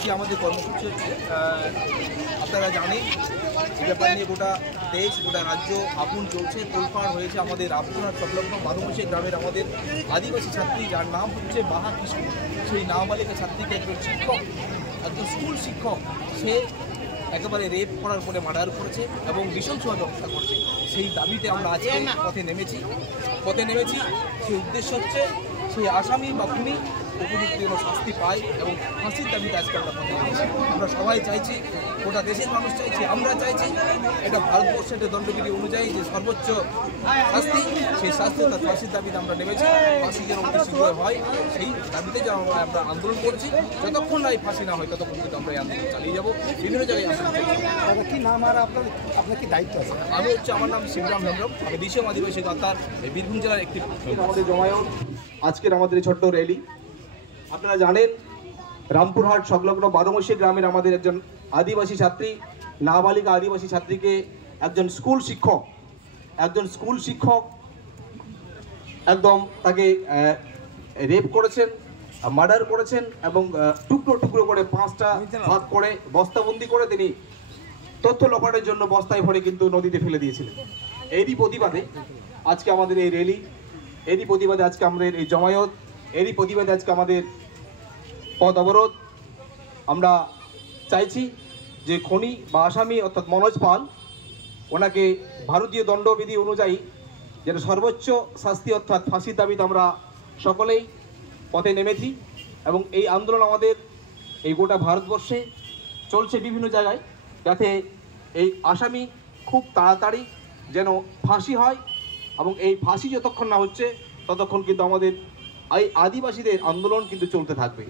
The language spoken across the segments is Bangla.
আজকে আমাদের কর্মসূচি হচ্ছে আপনারা জানেন এই ব্যাপার নিয়ে গোটা দেশ গোটা রাজ্য আগুন চলছে, তোলপাড় হয়েছে আমাদের রামপুরহাট সংলগ্ন বারোমাসী গ্রামের আমাদের আদিবাসী ছাত্রী, যার নাম হচ্ছে বাহা কৃষ্ণ। সেই নাবালিকা ছাত্রীকে একজন শিক্ষক, একজন স্কুল শিক্ষক, সে একেবারে রেপ করার পরে মার্ডার করেছে এবং নৃশংসভাবে হত্যা করেছে। সেই দাবিতে আমরা আজকে পথে নেমেছি। সেই উদ্দেশ্য হচ্ছে সেই আসামি বা খুনি উপযুক্ত যেন শাস্তি পায় এবং ফাঁসির দাবিতে আজকে আমরা পথে নেমেছি। আমরা সবাই চাইছি, গোটা দেশের মানুষ চাইছি, আমরা চাইছি এটা ভারতবর্ষের দণ্ডবিধি অনুযায়ী যে সর্বোচ্চ শাস্তি, সেই শাস্তি অর্থাৎ ফাঁসির দাবিতে আমরা নেমেছি। ফাঁসি যেন অতি শীঘ্র হয় সেই দাবিতে যেন আমরা আন্দোলন করছি। যতক্ষণ না এই ফাঁসি না হয় ততক্ষণ কিন্তু আমরা এই আন্দোলন চালিয়ে যাবো। বিভিন্ন জায়গায় আন্দোলন কি নাম আর আপনার কি দায়িত্ব আছে? আমি হচ্ছে, আমার নাম শিবরাম হেমব্রম, আমি দিশম আদিবাসী গাদ্দার বীরভূম জেলার একটি আমাদের জমায়েত। আজকের আমাদের এই ছোট্ট র্যালি, আপনারা জানেন রামপুরহাট সংলগ্ন বারোমাসী গ্রামের আমাদের একজন আদিবাসী ছাত্রী, নাবালিকা আদিবাসী ছাত্রীকে একজন স্কুল শিক্ষক একদম তাকে রেপ করেছেন, মার্ডার করেছেন এবং টুকরো টুকরো করে 5টা ভাগ করে বস্তাবন্দি করে তিনি তথ্য লোপাটের জন্য বস্তায় ভরে কিন্তু নদীতে ফেলে দিয়েছিলেন। এরই প্রতিবাদে আজকে আমাদের এই র্যালি, এরই প্রতিবাদে আজকে আমাদের এই জমায়েত, এরই প্রতিবাদে আজকে আমাদের পথ অবরোধ। আমরা চাইছি যে খনি বা আসামি অর্থাৎ মনোজ পাল, ওনাকে ভারতীয় দণ্ডবিধি অনুযায়ী যেন সর্বোচ্চ শাস্তি অর্থাৎ ফাঁসির দাবিতে আমরা সকলেই পথে নেমেছি এবং এই আন্দোলন আমাদের এই গোটা ভারতবর্ষে চলছে বিভিন্ন জায়গায়, যাতে এই আসামি খুব তাড়াতাড়ি যেন ফাঁসি হয় এবং এই ফাঁসি যতক্ষণ না হচ্ছে ততক্ষণ কিন্তু আমাদের এই আদিবাসীদের আন্দোলন কিন্তু চলতে থাকবে।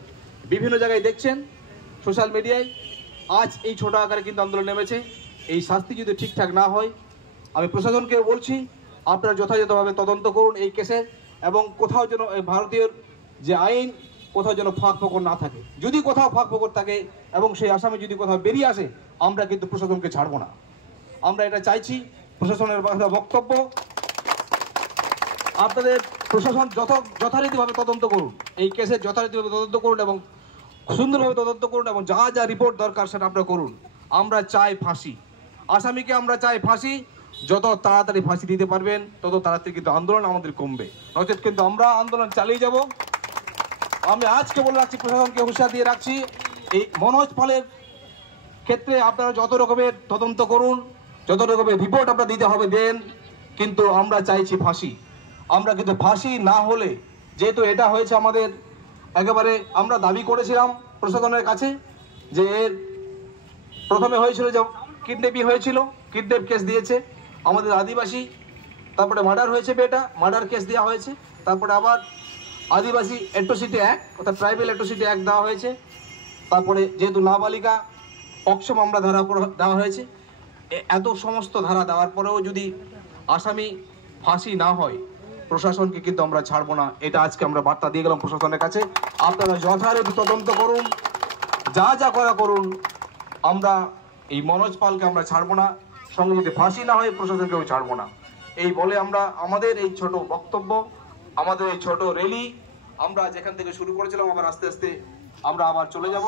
বিভিন্ন জায়গায় দেখছেন সোশ্যাল মিডিয়ায় আজ এই ছোট আকারে কিন্তু আন্দোলন নেমেছে। এই শাস্তি যদি ঠিকঠাক না হয়, আমি প্রশাসনকেও বলছি আপনারা যথাযথভাবে তদন্ত করুন এই কেসের এবং কোথাও যেন ভারতীয় যে আইন কোথাও যেন ফাঁক ফোকর না থাকে। যদি কোথাও ফাঁক ফোকর থাকে এবং সেই আসামি যদি কোথাও বেরিয়ে আসে, আমরা কিন্তু প্রশাসনকে ছাড়বো না। আমরা এটা চাইছি। প্রশাসনের বক্তব্য, আপনাদের প্রশাসন যথারীতিভাবে তদন্ত করুন, এই কেসের যথারীতিভাবে তদন্ত করুন এবং সুন্দরভাবে তদন্ত করুন এবং যা যা রিপোর্ট দরকার সেটা আপনারা করুন। আমরা চাই ফাঁসি, আসামিকে আমরা চাই ফাঁসি। যত তাড়াতাড়ি ফাঁসি দিতে পারবেন তত তাড়াতাড়ি কিন্তু আন্দোলন আমাদের কমবে, নচেত কিন্তু আমরা আন্দোলন চালিয়ে যাব। আমি আজকে বলে রাখছি, প্রশাসনকে হুঁশিয়ার দিয়ে রাখছি, এই মনোজ পালের ক্ষেত্রে আপনারা যত রকমের তদন্ত করুন, যত রকমের রিপোর্ট আপনারা দিতে হবে দেন, কিন্তু আমরা চাইছি ফাঁসি। আমরা কিন্তু ফাঁসি না হলে, যেহেতু এটা হয়েছে আমাদের একেবারে, আমরা দাবি করেছিলাম প্রশাসনের কাছে যে এর প্রথমে হয়েছিল যে কিডন্যাপিং হয়েছিল, কিডন্যাপ কেস দিয়েছে আমাদের আদিবাসী, তারপরে মার্ডার হয়েছে, মার্ডার কেস দেওয়া হয়েছে, তারপরে আবার আদিবাসী অ্যাট্রোসিটি অ্যাক্ট অর্থাৎ ট্রাইবাল অ্যাট্রোসিটি অ্যাক্ট দেওয়া হয়েছে, তারপরে যেহেতু নাবালিকা পক্সো মামলা দেওয়া হয়েছে। এত সমস্ত ধারা দেওয়ার পরেও যদি আসামি ফাঁসি না হয়, প্রশাসনকে কিন্তু আমরা ছাড়বো না। এটা আজকে আমরা বার্তা দিয়ে গেলাম প্রশাসনের কাছে। আপনারা যথারীতি তদন্ত করুন, যা যা করা করুন, আমরা এই মনোজ পালকে আমরা ছাড়বো না। সঙ্গে যদি ফাঁসি না হয়, প্রশাসনকেও ছাড়বো না। এই বলে আমরা আমাদের এই ছোট বক্তব্য, আমাদের এই ছোট র্যালি আমরা যেখান থেকে শুরু করেছিলাম, আবার আস্তে আস্তে আমরা আবার চলে যাব।